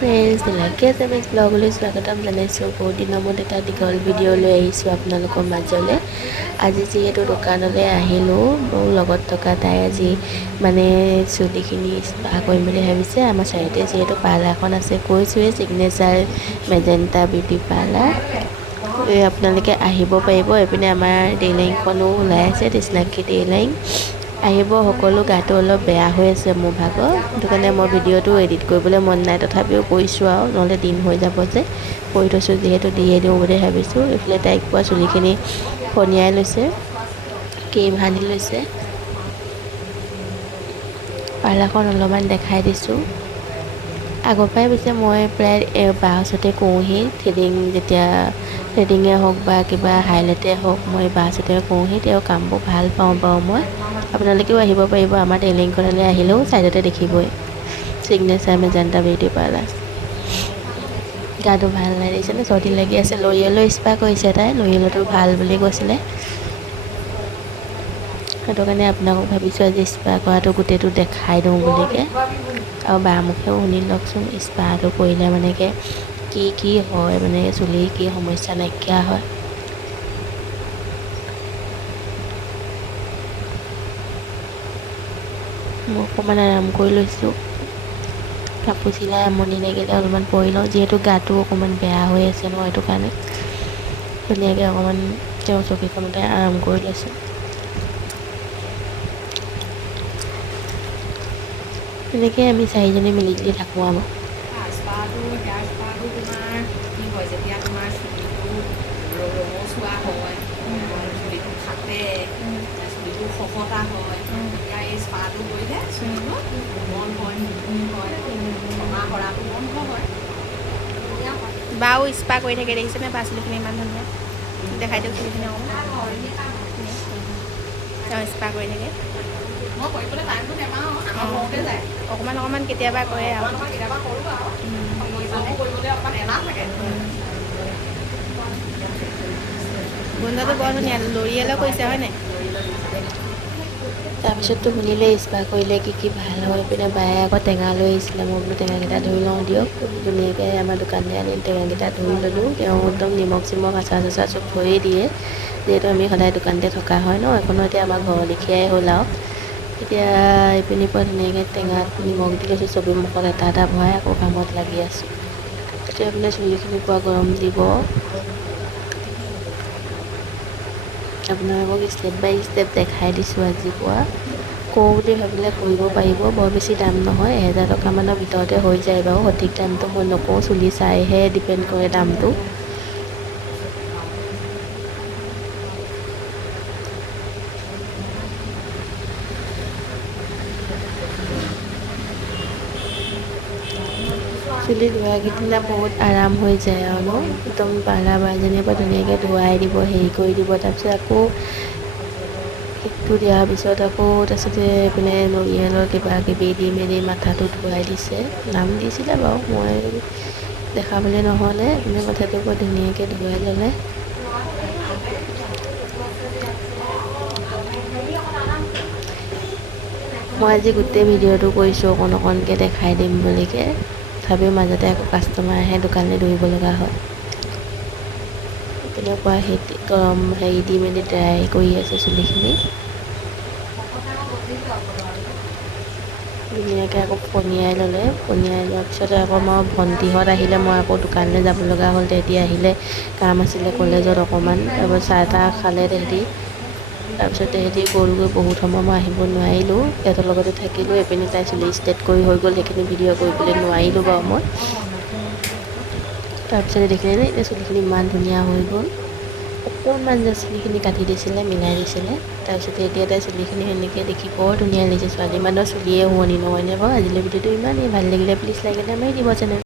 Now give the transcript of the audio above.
friends दिलाके मैं ब्लॉगলৈ स्वागतम জানাইছো বহুত দিনৰ মূৰত এটা দীঘল ভিডিঅ' লৈ আহিছো আপোনালোকৰ মাজলৈ আজি যেহেতু দোকানলৈ আহিলো মোৰ লগত থকা তাই আজি মানে চুলিখিনি স্পা কৰিম বুলি ভাবিছে আমাৰ চাইডে যেহেতু পাৰ্লাৰখন আছে কৈছোৱে সিগনেচাৰ মেজেন্টা বিউটি পাৰ্লাৰ আপোনালোকে আহিব পাৰিব এপিনে আমাৰ ডেইলাইনখনো ওলাই আছে দিছনাকি ডেইলাইন আহিব সকলো গাটো অলপ বেয়া হৈ আছে মোৰ ভাগৰ দুকানে মই ভিডিঅ'টো এডিট কৰিবলৈ মন নাই তথাপিও কৈছো আৰু নহলে দিন হৈ যাব যে কৈ থৈছো যেহেতু দিয়ে দিওঁ বুলি ভাবিছো এফালে তাইক পোৱা চুলিখিনি ফনিয়াই লৈছে ক্ৰীম সানি লৈছে পাৰ্লাৰখন অলপমান দেখাই দিছো আগৰ পৰাই পিছে মই প্ৰায় বাছতে কৰোঁহি থ্ৰেডিং যেতিয়া থ্ৰেডিঙে হওক বা কিবা হাইলাইটে হওক মই বাছতে কৰোঁহি তেওঁ কামবোৰ ভাল পাওঁ বাৰু মই আপোনালোকেও আহিব পাৰিব আমাৰ ডেইলিংখনলৈ আহিলেও চাইডতে দেখিবই সিগনেচাৰ মেজেন্টা বিউটি পাৰ্লাৰ গাটো ভাল লাগিছে নে চৰ্দি লাগি আছে লৰিয়েলৰ স্পা কৰিছে তাই লৰিয়েলটো ভাল বুলি কৈছিলে সেইটো কাৰণে আপোনালোকক ভাবিছোঁ আজি স্পা কৰাটো গোটেইটো দেখাই দিওঁ বুলিকে আৰু বা মুখেও শুনি লওকচোন স্পাটো কৰিলে মানেকে কি হয় মানে চুলিৰ কি সমস্যা নাইকিয়া হয় মই অকণমান আৰাম কৰি লৈছোঁ কাপোৰ চিলাই আমনি লাগিলে অলপমান পৰি লওঁ যিহেতু গাটো অকণমান বেয়া হৈ আছে ন সেইটো কাৰণে ধুনীয়াকৈ অকণমান তেওঁ চকীখনতে আৰাম কৰি লৈছোঁ তেনেকৈ আমি চাৰিজনী মিলি জুলি থাকোঁ আমাৰ বাও স্পা কৰি থাকে দেখিছেনে বা চুলিখিনি ইমান ধুনীয়া দেখাই দিয়ক চুলিখিনি তেওঁ স্পা কৰি থাকে অকণমান কেতিয়াবা কৰে আৰু গোন্ধটো বৰ ধুনীয়া লৰিয়েলৰ কৈছে হয় নাই তাৰপিছততো শুনিলে স্পা কৰিলে কি ভাল হয় পিনে বায়ে আকৌ টেঙা লৈ আহিছিলে মই বোলো টেঙাকেইটা ধুই লওঁ দিয়ক ধুনীয়াকৈ আমাৰ দোকানলৈ আনি টেঙাকেইটা ধুই ল'লোঁ তেওঁ একদম নিমখ চিমখ আচাৰ চাচাৰ চব থৈয়ে দিয়ে যিহেতু আমি সদায় দোকানতে থকা হয় ন এখনো এতিয়া আমাৰ ঘৰৰ লেখীয়াই হ'ল আৰু এতিয়া এইপিনিৰ পৰা ধুনীয়াকৈ টেঙাত নিমখ দি লৈছোঁ চবেই মুখত এটা এটা ভৰাই আকৌ কামত লাগি আছোঁ তেতিয়া আপোনাৰ চুলিখিনি পোৱা গৰম দিব আপোনালোকক ষ্টেপ বাই ষ্টেপ দেখাই দিছোঁ আজি পুৱা কওঁ বুলি ভাবিলে কৰিব পাৰিব বৰ বেছি দাম নহয় 1000 টকামানৰ ভিতৰতে হৈ যায় বাৰু সঠিক দামটো মই নকওঁ চুলি চাইহে ডিপেণ্ড কৰে দামটো চুলি ধোৱাকেইদিনা বহুত আৰাম হৈ যায় আৰু ন একদম পাৰ্লাৰ বাজনীৰ পৰা ধুনীয়াকৈ ধুৱাই দিব হেৰি কৰি দিব তাৰপিছত আকৌ কেকটো দিয়াৰ পিছত আকৌ তাৰপিছতে এইপিনে নৰিয়েলৰ কিবা কিবি দি মেলি মাথাটো ধুৱাই দিছে নাম দিছিলে বাৰু মই দেখাবলৈ নহ'লে এনে মাথাটো বৰ ধুনীয়াকৈ ধুৱাই ল'লে মই আজি গোটেই ভিডিঅ'টো কৰিছোঁ অকণকৈ দেখাই দিম বুলিকৈ তথাপিও মাজতে আকৌ কাষ্টমাৰ আহে দোকানলৈ দৌৰিব লগা হয় তেনেকুৱা গৰম হেৰি দি মেলি ড্ৰাই কৰি আছে চুলিখিনি ধুনীয়াকৈ আকৌ পনিয়াই ল'লে পনিয়াই লোৱাৰ পিছতে আকৌ মই ভণ্টিহঁত আহিলে মই আকৌ দোকানলৈ যাব লগা হ'ল তেতিয়া আহিলে কাম আছিলে কলেজত অকণমান তাৰপৰা চাহ তাহ খালে তাৰপিছত তেহেঁতি গ'লগৈ বহুত সময় মই আহিব নোৱাৰিলোঁ সিহঁতৰ লগতে থাকিলোঁ এপিনে তাই চুলি ষ্টেট কৰি হৈ গ'ল সেইখিনি ভিডিঅ' কৰিবলৈ নোৱাৰিলোঁ বাৰু মই তাৰপিছতে দেখিলে নে এতিয়া চুলিখিনি ইমান ধুনীয়া হৈ গ'ল অকণমান যে চুলিখিনি কাটি দিছিলে মিলাই দিছিলে তাৰপিছতে এতিয়া তাই চুলিখিনি সেনেকৈ দেখি বৰ ধুনীয়া লাগিছে ছোৱালী মানুহৰ চুলিয়ে শুৱনি নহয়নে বাৰু আজিলৈ ভিডিঅ'টো ইমানেই ভাল লাগিলে প্লিজ লাইক এটা মাৰি দিব চেনেল